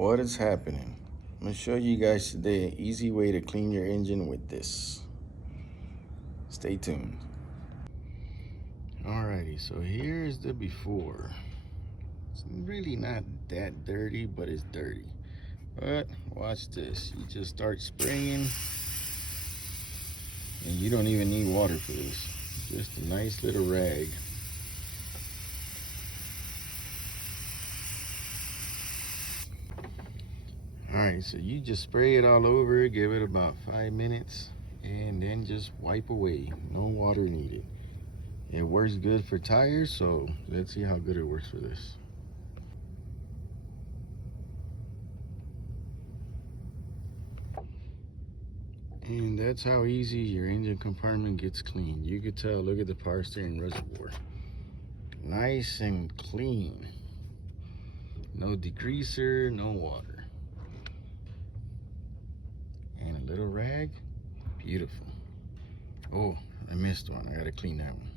What is happening? I'm gonna show you guys today an easy way to clean your engine with this. Stay tuned. Alrighty, so here's the before. It's really not that dirty, but it's dirty. But watch this. You just start spraying, and you don't even need water for this. Just a nice little rag. Alright, so you just spray it all over, give it about 5 minutes, and then just wipe away. No water needed. It works good for tires, so let's see how good it works for this. And that's how easy your engine compartment gets cleaned. You could tell, look at the power steering reservoir. Nice and clean. No degreaser, no water. And a little rag, beautiful. Oh, I missed one, I gotta clean that one.